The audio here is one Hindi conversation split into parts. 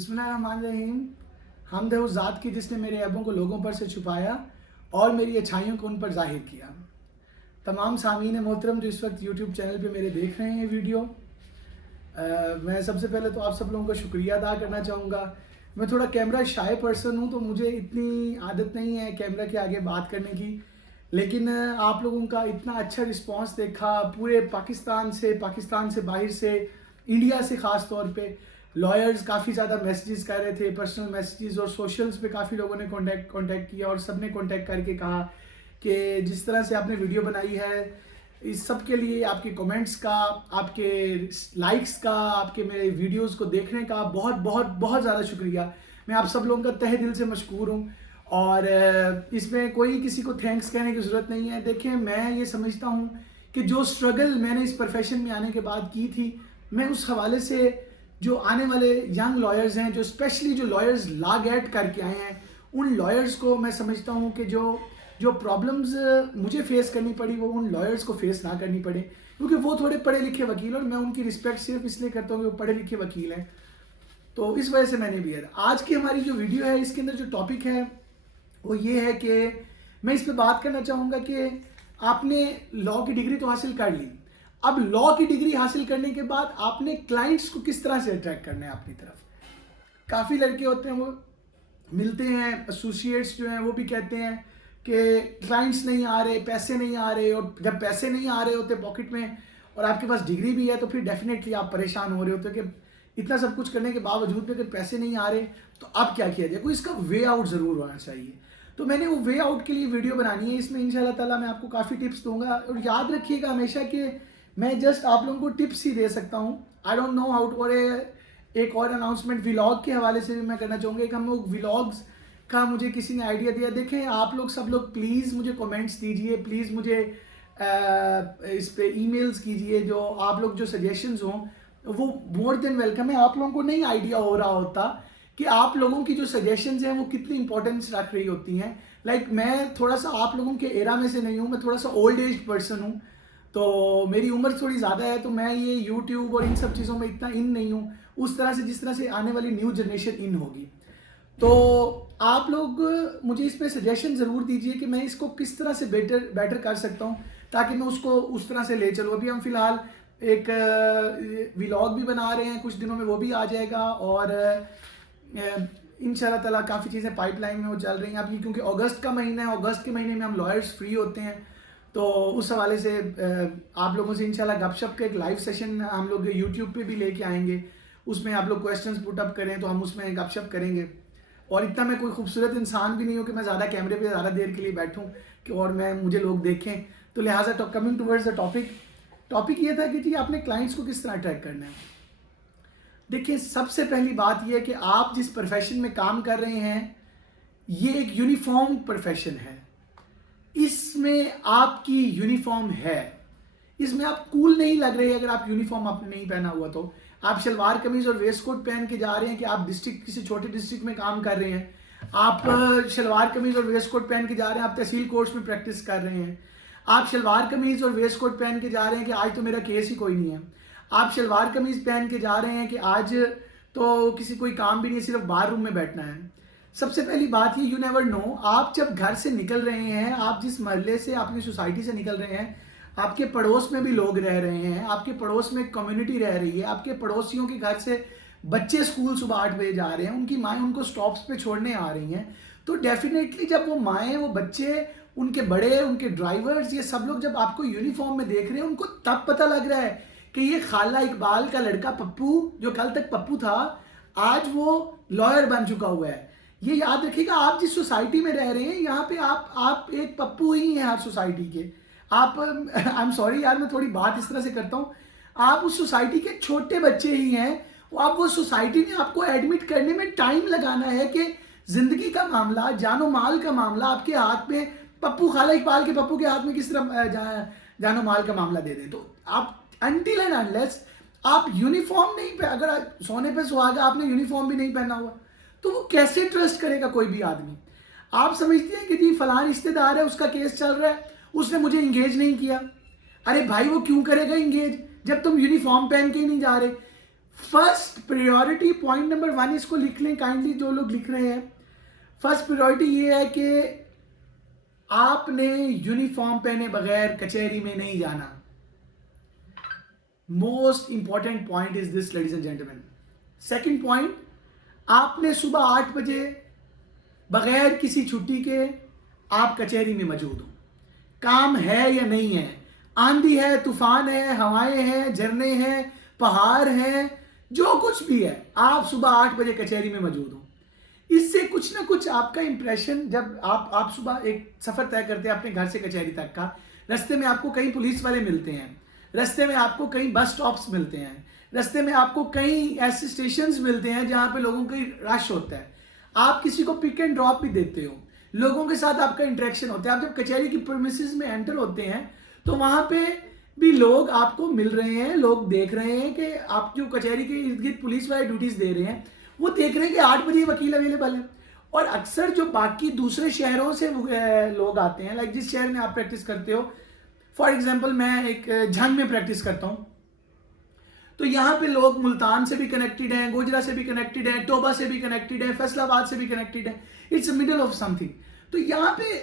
बिस्मिल्लाहिर्रहमानिर्रहीम। हमद है उस ज़ात की जिसने मेरे ऐबों को लोगों पर से छुपाया और मेरी अच्छाइयों को उन पर ज़ाहिर किया। तमाम सामीन मोहतरम जो इस वक्त यूट्यूब चैनल पे मेरे देख रहे हैं वीडियो, मैं सबसे पहले तो आप सब लोगों का शुक्रिया अदा करना चाहूँगा। मैं थोड़ा कैमरा शाय पर्सन हूँ, तो मुझे इतनी आदत नहीं है कैमरा के आगे बात करने की, लेकिन आप लोगों का इतना अच्छा रिस्पांस देखा पूरे पाकिस्तान से बाहर से, इंडिया से ख़ास तौर पे लॉयर्स काफ़ी ज़्यादा मैसेजेस कर रहे थे, पर्सनल मैसेजेस, और सोशल्स पे काफ़ी लोगों ने कांटेक्ट किया और सब ने कांटेक्ट करके कहा कि जिस तरह से आपने वीडियो बनाई है, इस सब के लिए आपके कमेंट्स का, आपके लाइक्स का, आपके मेरे वीडियोस को देखने का बहुत बहुत बहुत ज़्यादा शुक्रिया। मैं आप सब लोगों का तहे दिल से मशकूर हूँ और इसमें कोई किसी को थैंक्स कहने की ज़रूरत नहीं है। देखिए, मैं ये समझता हूँ कि जो स्ट्रगल मैंने इस प्रोफेशन में आने के बाद की थी, मैं उस हवाले से जो आने वाले यंग लॉयर्स हैं, जो स्पेशली जो लॉयर्स लॉ गेट करके आए हैं, उन लॉयर्स को मैं समझता हूँ कि जो प्रॉब्लम्स मुझे फेस करनी पड़ी वो उन लॉयर्स को फेस ना करनी पड़े, क्योंकि वो थोड़े पढ़े लिखे वकील, और मैं उनकी रिस्पेक्ट सिर्फ इसलिए करता हूँ कि वो पढ़े लिखे वकील हैं, तो इस वजह से मैंने भी है। आज की हमारी जो वीडियो है, इसके अंदर जो टॉपिक है वो ये है कि मैं इस पर बात करना चाहूँगा कि आपने लॉ की डिग्री तो हासिल कर ली, अब लॉ की डिग्री हासिल करने के बाद आपने क्लाइंट्स को किस तरह से अट्रैक्ट करना है अपनी तरफ। काफ़ी लड़के होते हैं, वो मिलते हैं, एसोसिएट्स जो हैं वो भी कहते हैं कि क्लाइंट्स नहीं आ रहे, पैसे नहीं आ रहे, और जब पैसे नहीं आ रहे होते पॉकेट में और आपके पास डिग्री भी है, तो फिर डेफिनेटली आप परेशान हो रहे होते कि इतना सब कुछ करने के बावजूद भी अगर पैसे नहीं आ रहे तो अब क्या किया जाए, कोई इसका वे आउट ज़रूर होना चाहिए। तो मैंने वो वे आउट के लिए वीडियो बनानी है। इसमें इंशाल्लाह ताला मैं आपको काफ़ी टिप्स दूंगा, और याद रखिएगा हमेशा कि मैं जस्ट आप लोगों को टिप्स ही दे सकता हूँ। I don't know how to. और एक और अनाउंसमेंट व्लॉग के हवाले से भी मैं करना चाहूँगा। एक हम लोग व्लॉग्स का मुझे किसी ने आइडिया दिया। देखें, आप लोग सब लोग प्लीज़ मुझे कमेंट्स दीजिए, प्लीज़ मुझे इस पे ईमेल्स कीजिए, जो आप लोग जो सजेशंस हों वो मोर देन वेलकम है। आप लोगों को नहीं आइडिया हो रहा होता कि आप लोगों की जो सजेशंस हैं वो कितनी इंपॉर्टेंस रख रही होती हैं। मैं थोड़ा सा आप लोगों के एरा में से नहीं हूँ, मैं थोड़ा सा ओल्ड एज पर्सन हूँ, तो मेरी उम्र थोड़ी ज़्यादा है, तो मैं ये यूट्यूब और इन सब चीज़ों में इतना इन नहीं हूँ उस तरह से जिस तरह से आने वाली न्यू जनरेशन इन होगी। तो आप लोग मुझे इस पर सजेशन ज़रूर दीजिए कि मैं इसको किस तरह से बेटर कर सकता हूँ, ताकि मैं उसको उस तरह से ले चलूँ। अभी हम फ़िलहाल एक व्लॉग भी बना रहे हैं, कुछ दिनों में वो भी आ जाएगा, और इंशाल्लाह ताला काफ़ी चीज़ें पाइपलाइन में वो चल रही हैं अभी, क्योंकि अगस्त का महीना है, अगस्त के महीने में हम लॉयर्स फ्री होते हैं, तो उस हवाले से आप लोगों से इंशाल्लाह गपशप का एक लाइव सेशन हम लोग यूट्यूब पे भी लेके आएंगे। उसमें आप लोग क्वेश्चंस पुटअप करें तो हम उसमें गपशप करेंगे। और इतना मैं कोई खूबसूरत इंसान भी नहीं हूँ कि मैं ज़्यादा कैमरे पे ज़्यादा देर के लिए बैठूँ कि और मुझे लोग देखें, तो लिहाजा कमिंग टूवर्ड्स द टॉपिक ये था कि जी आपने क्लाइंट्स को किस तरह अट्रैक्ट करना है। देखिए, सबसे पहली बात यह है कि आप जिस प्रोफेशन में काम कर रहे हैं ये एक यूनिफॉर्म प्रोफेशन है, इसमें आपकी यूनिफॉर्म है, इसमें आप कूल नहीं लग रहे अगर आप यूनिफॉर्म आपने नहीं पहना हुआ। तो आप शलवार कमीज और वेस्ट कोट पहन के जा रहे हैं कि आप डिस्ट्रिक्ट किसी छोटे डिस्ट्रिक्ट में काम कर रहे हैं, आप शलवार कमीज और वेस्ट कोट पहन के जा रहे हैं, आप तहसील कोर्ट्स में प्रैक्टिस कर रहे हैं, आप शलवार कमीज और वेस्ट कोट पहन के जा रहे हैं कि आज तो मेरा केस ही कोई नहीं है, आप शलवार कमीज पहन के जा रहे हैं कि आज तो किसी कोई काम भी नहीं, सिर्फ बार रूम में बैठना है। सबसे पहली बात ये, यू नेवर नो, आप जब घर से निकल रहे हैं, आप जिस महल्ले से, अपनी सोसाइटी से निकल रहे हैं, आपके पड़ोस में भी लोग रह रहे हैं, आपके पड़ोस में कम्युनिटी रह रही है, आपके पड़ोसियों के घर से बच्चे स्कूल सुबह 8 बजे जा रहे हैं, उनकी माएँ उनको स्टॉप्स पे छोड़ने आ रही हैं, तो डेफिनेटली जब वो माएँ, वो बच्चे, उनके बड़े, उनके ड्राइवर्स, ये सब लोग जब आपको यूनिफॉर्म में देख रहे हैं, उनको तब पता लग रहा है कि ये खाला इकबाल का लड़का पप्पू, जो कल तक पप्पू था, आज वो लॉयर बन चुका हुआ है। ये याद रखिएगा, आप जिस सोसाइटी में रह रहे हैं यहाँ पे आप एक पप्पू ही हैं हर सोसाइटी के। आप आई एम सॉरी यार, मैं थोड़ी बात इस तरह से करता हूँ, आप उस सोसाइटी के छोटे बच्चे ही हैं। आप वो सोसाइटी ने आपको एडमिट करने में टाइम लगाना है कि जिंदगी का मामला, जानो माल का मामला आपके हाथ में, पप्पू, खाला इकबाल के पप्पू के हाथ में किस तरह जानो माल का मामला दे दें। तो आप अनटिल एंड अनलेस आप यूनिफॉर्म नहीं, अगर सोने पे सुहागा आपने यूनिफॉर्म भी नहीं पहना हुआ, तो वो कैसे ट्रस्ट करेगा कोई भी आदमी। आप समझते हैं कि जी फलां रिश्तेदार है, उसका केस चल रहा है, उसने मुझे इंगेज नहीं किया। अरे भाई, वो क्यों करेगा इंगेज जब तुम यूनिफॉर्म पहन के ही नहीं जा रहे। फर्स्ट प्रायोरिटी, पॉइंट नंबर 1 इसको लिख लें काइंडली जो लोग लिख रहे हैं। फर्स्ट प्रायोरिटी ये है कि आपने यूनिफॉर्म पहने बगैर कचहरी में नहीं जाना। Most important point is this ladies and gentleman. Second point, आपने सुबह 8 बजे बगैर किसी छुट्टी के आप कचहरी में मौजूद हो। काम है या नहीं है, आंधी है, तूफान है, हवाएं हैं, झरने हैं, पहाड़ हैं, जो कुछ भी है, आप सुबह 8 बजे कचहरी में मौजूद हो। इससे कुछ ना कुछ आपका इंप्रेशन, जब आप सुबह एक सफर तय करते हैं अपने घर से कचहरी तक का, रास्ते में आपको कई पुलिस वाले मिलते हैं, रास्ते में आपको कई बस स्टॉप्स मिलते हैं, रास्ते में आपको कई ऐसे स्टेशंस मिलते हैं जहां पे लोगों का रश होता है, आप किसी को पिक एंड ड्रॉप भी देते हो, लोगों के साथ आपका इंटरेक्शन होता है। आप जब कचहरी की प्रीमिसेस में एंटर होते हैं तो वहां पे भी लोग आपको मिल रहे हैं, लोग देख रहे हैं कि आप जो कचहरी के इर्द गिर्द पुलिस वाले ड्यूटीज दे रहे हैं, वो देख रहे हैं कि 8 बजे वकील अवेलेबल है। और अक्सर जो बाकी दूसरे शहरों से लोग आते हैं, लाइक जिस शहर में आप प्रैक्टिस करते हो, फॉर एग्जाम्पल मैं एक झंग में प्रैक्टिस करता हूँ, तो यहाँ पे लोग मुल्तान से भी कनेक्टेड हैं, गोजरा से भी कनेक्टेड हैं, टोबा से भी कनेक्टेड हैं, फैसलाबाद से भी कनेक्टेड हैं। It's middle of something. तो यहाँ पे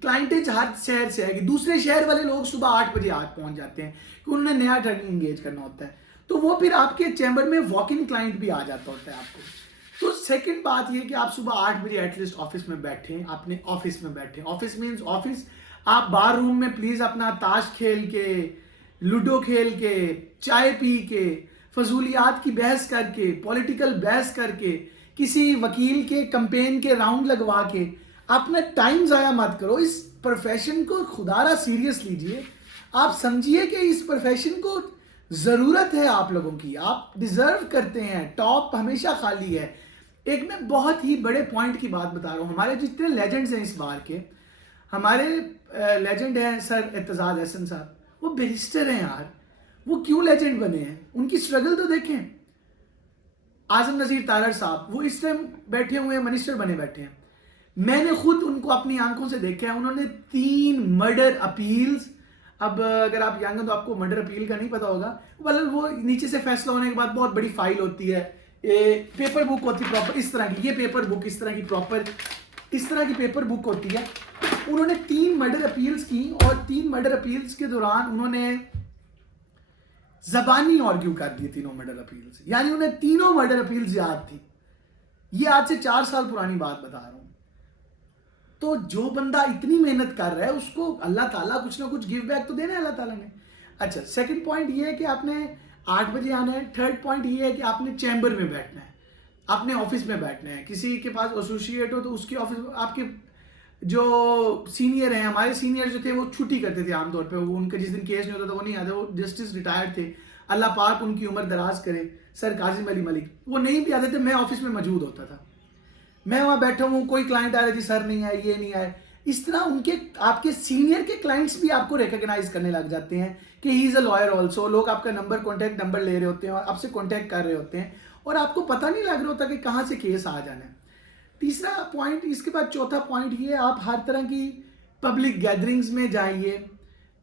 क्लाइंटेज हर शहर से है कि दूसरे शहर वाले लोग सुबह 8 बजे आज पहुंच जाते हैं कि उन्होंने नया ट्रेनिंग इंगेज करना होता है, तो वो फिर आपके चैम्बर में वॉक इन क्लाइंट भी आ जाता होता है आपको। तो सेकंड बात ये कि आप सुबह 8 बजे एटलीस्ट ऑफिस में बैठें, अपने ऑफिस में बैठें। ऑफिस मीन्स ऑफिस, आप बार रूम में प्लीज अपना ताश खेल के, लूडो खेल के, चाय पी के, फजूलियात की बहस करके, पॉलिटिकल बहस करके, किसी वकील के कंपेन के राउंड लगवा के अपना टाइम ज़ाया मत करो। इस प्रोफेशन को खुदारा सीरियस लीजिए। आप समझिए कि इस प्रोफेशन को ज़रूरत है आप लोगों की, आप डिज़र्व करते हैं, टॉप हमेशा खाली है। एक मैं बहुत ही बड़े पॉइंट की बात बता रहा हूँ। हमारे जितने लेजेंड्स हैं इस बार के, हमारे लेजेंड हैं सर एतजाज हसन साहब, वो बैरिस्टर हैं यार। वो क्यों लेजेंड बने हैं, उनकी स्ट्रगल तो देखें। आजम नज़ीर तारड़ साहब, वो इस टाइम बैठे हुए हैं, मिनिस्टर बने बैठे हैं। मैंने खुद उनको अपनी आंखों से देखा है। उन्होंने 3 मर्डर अपील्स, अब अगर आप यंग हैं तो आपको मर्डर अपील का नहीं पता होगा, मतलब वो नीचे से फैसला होने के बाद बहुत बड़ी फाइल होती है, पेपर बुक होती है प्रॉपर इस तरह की, ये पेपर बुक इस तरह की प्रॉपर इस तरह की पेपर बुक होती है। उन्होंने 3 मर्डर अपील्स की और 3 मर्डर अपील्स के दौरान उन्होंने जबानी आर्ग्यू कर दिए तीनों मर्डर अपील्स, यानी उन्हें तीनों मर्डर अपील्स याद थी। ये आज से 4 साल पुरानी बात बता रहा हूं। तो जो बंदा इतनी मेहनत कर रहा है उसको अल्लाह ताला कुछ ना कुछ गिव बैक तो देना है अल्लाह ताला ने। अच्छा, सेकंड पॉइंट ये है कि आपने 8 बजे आना है। थर्ड पॉइंट ये है कि आपने चैम्बर में बैठना है, अपने ऑफिस में बैठना है। किसी के पास एसोसिएट हो तो उसके ऑफिस, आपके जो सीनियर हैं, हमारे सीनियर जो थे वो छुट्टी करते थे आमतौर पे, वो उनका जिस दिन केस नहीं होता था वो नहीं आते, वो जस्टिस रिटायर्ड थे, अल्लाह पाक उनकी उम्र दराज करे, सर काजिम अली मलिक, वो नहीं भी आते थे, मैं ऑफिस में मौजूद होता था। मैं वहाँ बैठा हूँ, कोई क्लाइंट आ रहा है, जी सर नहीं आए, ये नहीं आए। इस तरह उनके, आपके सीनियर के क्लाइंट्स भी आपको रिकॉग्नाइज करने लग जाते हैं कि he is a lawyer also. लोग आपका नंबर, कॉन्टैक्ट नंबर ले रहे होते हैं और आपसे कॉन्टैक्ट कर रहे होते हैं और आपको पता नहीं लग रहा होता कि कहाँ से केस आ जाना है। तीसरा पॉइंट, इसके बाद चौथा पॉइंट ये, आप हर तरह की पब्लिक गैदरिंग्स में जाइए,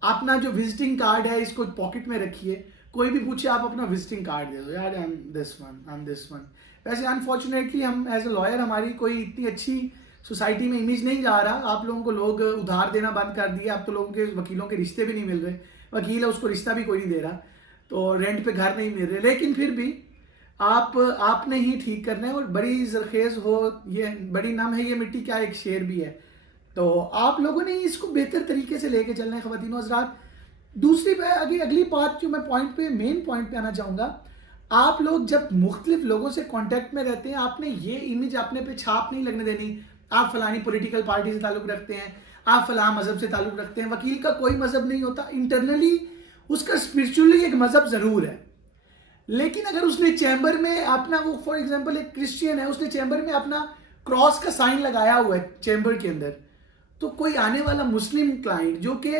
अपना जो विजिटिंग कार्ड है इसको पॉकेट में रखिए। कोई भी पूछे आप अपना विजिटिंग कार्ड दे दो, यार I am this one, I am this one. वैसे अनफॉर्चुनेटली हम एज अ लॉयर, हमारी कोई इतनी अच्छी सोसाइटी में इमेज नहीं जा रहा। आप लोगों को लोग उधार देना बंद कर दिए, अब तो लोगों के वकीलों के रिश्ते भी नहीं मिल रहे। वकील है उसको रिश्ता भी कोई नहीं दे रहा, तो रेंट पे घर नहीं मिल रहे। लेकिन फिर भी आपने ही ठीक करना है। और बड़ी जरखेज हो, ये बड़ी नम है ये मिट्टी, क्या एक शेर भी है, तो आप लोगों ने इसको बेहतर तरीके से लेके चलना है ख़वातीन और हज़रात। दूसरी अगली बात जो मैं पॉइंट पे, मेन पॉइंट पे आना चाहूँगा, आप लोग जब मुख्तलिफ लोगों से कांटेक्ट में रहते हैं, आपने ये इमेज अपने पे छाप नहीं लगने देनी आप फलानी पॉलिटिकल पार्टी से ताल्लुक़ रखते हैं, आप फलां मज़हब से ताल्लुक़ रखते हैं। वकील का कोई मज़हब नहीं होता, इंटरनली उसका स्पिरिचुअली एक मज़हब ज़रूर है। लेकिन अगर उसने चैम्बर में अपना, वो फॉर एग्जांपल एक क्रिश्चियन है, उसने चैम्बर में अपना क्रॉस का साइन लगाया हुआ है चैम्बर के अंदर, तो कोई आने वाला मुस्लिम क्लाइंट जो कि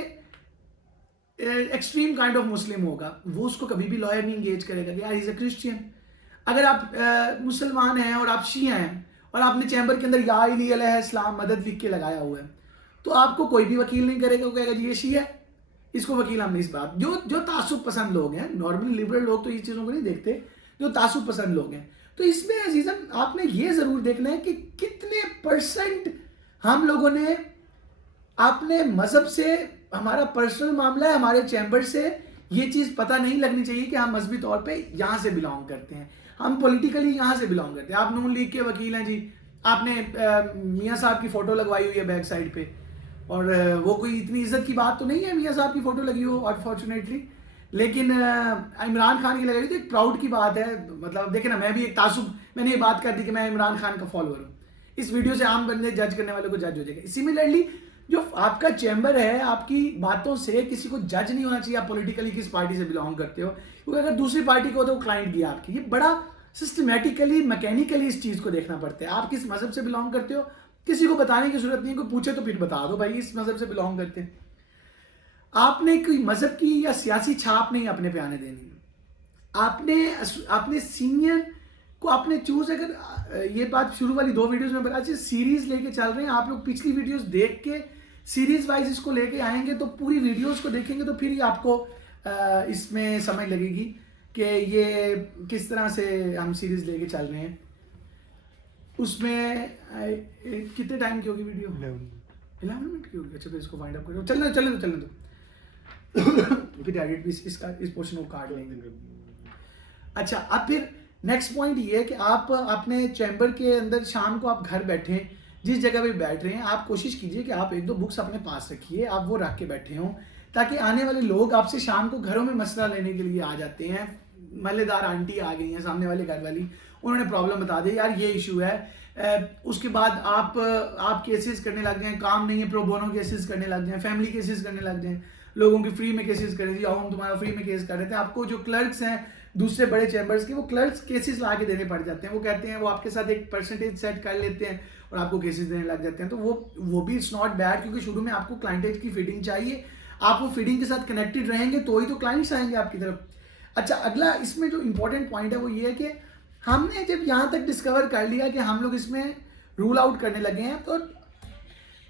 एक्सट्रीम काइंड ऑफ मुस्लिम होगा, वो उसको कभी भी लॉयर नहीं इंगेज करेगा कि यार इज अ क्रिश्चियन। अगर आप मुसलमान हैं और आप शिया हैं और आपने चैम्बर के अंदर या इस्लाम मदद लिख के लगाया हुआ है, तो आपको कोई भी वकील नहीं करेगा, वो कहेगा जी ये शिया है, इसको वकील हम नहीं। इस बात जो तासुब पसंद लोग हैं, नॉर्मली लिबरल लोग तो ये चीज़ों को नहीं देखते, जो तासुब पसंद लोग हैं। तो इसमें अजीजन आपने ये ज़रूर देखना है कि कितने % हम लोगों ने अपने मज़हब से, हमारा पर्सनल मामला है, हमारे चैम्बर से ये चीज़ पता नहीं लगनी चाहिए कि हम मजहबी तौर पे यहाँ से बिलोंग करते हैं, हम पॉलिटिकली यहाँ से बिलोंग करते हैं। आप नून लीग के वकील हैं जी, आपने मियाँ साहब की फ़ोटो लगवाई हुई है बैक साइड पे, और वो कोई इतनी इज्जत की बात तो नहीं है मियाँ साहब की फ़ोटो लगी हो अनफॉर्चुनेटली, लेकिन इमरान खान की लगाई तो एक प्राउड की बात है। मतलब देखे ना, मैं भी एक तासुब, मैंने ये बात कर दी कि मैं इमरान खान का फॉलोअर हूँ, इस वीडियो से आम बंदे जज करने वाले को जज हो जाएगा। सिमिलरली जो आपका चैम्बर है, आपकी बातों से किसी को जज नहीं होना चाहिए आप पॉलिटिकली किस पार्टी से बिलोंग करते हो, क्योंकि अगर दूसरी पार्टी को तो क्लाइंट गया आपकी। ये बड़ा सिस्टमेटिकली, मैकेनिकली इस चीज़ को देखना पड़ता है। आप किस मजहब से बिलोंग करते हो किसी को बताने की जरूरत नहीं है, कोई पूछे तो फिर बता दो भाई इस मजहब से बिलोंग करते हैं। आपने कोई मजहब की या सियासी छाप नहीं अपने पे आने देनी। आपने सीनियर को आपने चूज, अगर ये बात शुरू वाली 2 वीडियोस में बता, सीरीज लेके चल रहे हैं आप लोग, पिछली वीडियोस देख के सीरीज वाइज इसको लेके आएंगे तो पूरी वीडियोस को देखेंगे तो फिर ही आपको इसमें समझ लगेगी कि ये किस तरह से हम सीरीज लेके चल रहे हैं। उसमें कितने टाइम की होगी वीडियो? 11 मिनट की होगी। अच्छा, फिर इसको वाइंड अप करो, चलने दो फिर एडिट भी इस पोर्शन को काट लेंगे। अच्छा, अब फिर नेक्स्ट पॉइंट ये है कि आप अपने चैम्बर के अंदर शाम को आप घर बैठे, जिस जगह पे बैठ रहे हैं, आप कोशिश कीजिए कि आप 1-2 बुक्स अपने पास रखिए, आप वो रख के बैठे हों, ताकि आने वाले लोग आपसे शाम को घरों में मसला लेने के लिए आ जाते हैं। मल्लेदार आंटी आ गई हैं, सामने वाले घर वाली, उन्होंने प्रॉब्लम बता दी, यार ये इशू है। उसके बाद आप केसेस करने लग जाएं, काम नहीं है प्रो बोनो केसेस करने लग जाएं, फैमिली केसेस करने लग जाएं, लोगों की फ्री में केसेस करें जी, आओ हम तुम्हारा फ्री में केस कर रहे थे। आपको जो क्लर्क्स हैं दूसरे बड़े चैम्बर्स के, वो क्लर्क्स केसेस ला के देने पड़ जाते हैं। वो कहते हैं, वो आपके साथ एक % सेट कर लेते हैं और आपको केसेस देने लग जाते हैं। तो वो भी इट्स नॉट बैड, क्योंकि शुरू में आपको क्लाइंटेज की फीडिंग चाहिए, आप वो फीडिंग के साथ कनेक्टेड रहेंगे तो ही तो क्लाइंट्स आएंगे आपकी तरफ। अच्छा, अगला इसमें जो इंपॉर्टेंट पॉइंट है वो ये है कि हमने जब यहाँ तक डिस्कवर कर लिया कि हम लोग इसमें रूल आउट करने लगे हैं, तो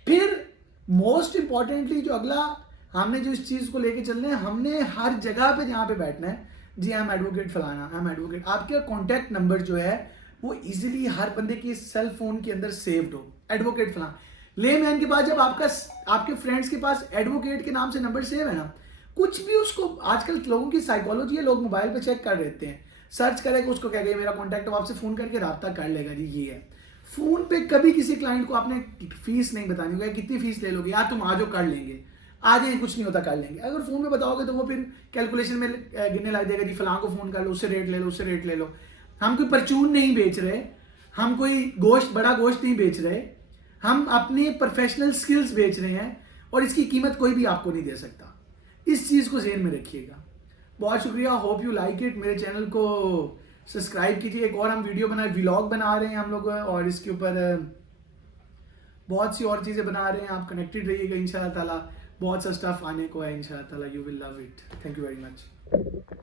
फिर मोस्ट इंपॉर्टेंटली जो अगला हमने जो इस चीज़ को लेके चलना है, हमने हर जगह पे जहाँ पे बैठना है, जी आई एम एडवोकेट फलाना, आई एम एडवोकेट, आपके कॉन्टैक्ट नंबर जो है वो इजीली हर बंदे की सेल फोन के अंदर सेव्ड हो, एडवोकेट फलाना। लेमैन के पास जब आपके फ्रेंड्स के पास एडवोकेट के नाम से नंबर सेव है ना, कुछ भी उसको, आजकल लोगों की साइकोलॉजी है, लोग मोबाइल पे चेक कर लेते हैं, सर्च करेगा, उसको क्या मेरा कॉन्टैक्ट, वो आपसे फोन करके रब्ता कर लेगा जी ये है। फोन पे कभी किसी क्लाइंट को आपने फीस नहीं बतानी होगी, कितनी फीस ले लोगे, यार तुम आ जाओ कर लेंगे, आ जाए कुछ नहीं होता कर लेंगे। अगर फोन में बताओगे तो वो फिर कैलकुलेशन में गिनने लग जाएगा जी, फलां को फोन कर लो, उससे रेट ले लो, उससे रेट ले लो। हम कोई परचून नहीं बेच रहे, हम कोई बड़ा गोश्त नहीं बेच रहे, हम अपने प्रोफेशनल स्किल्स बेच रहे हैं और इसकी कीमत कोई भी आपको नहीं दे सकता। इस चीज़ को ज़हन में रखिएगा। बहुत शुक्रिया, होप यू लाइक इट। मेरे चैनल को सब्सक्राइब कीजिए। एक और हम वीडियो व्लॉग बना रहे हैं हम लोग, और इसके ऊपर बहुत सी और चीज़ें बना रहे हैं। आप कनेक्टेड रहिएगा, इंशाल्लाह ताला बहुत सा स्टफ आने को है, इंशाल्लाह ताला you will love it. Thank you very much.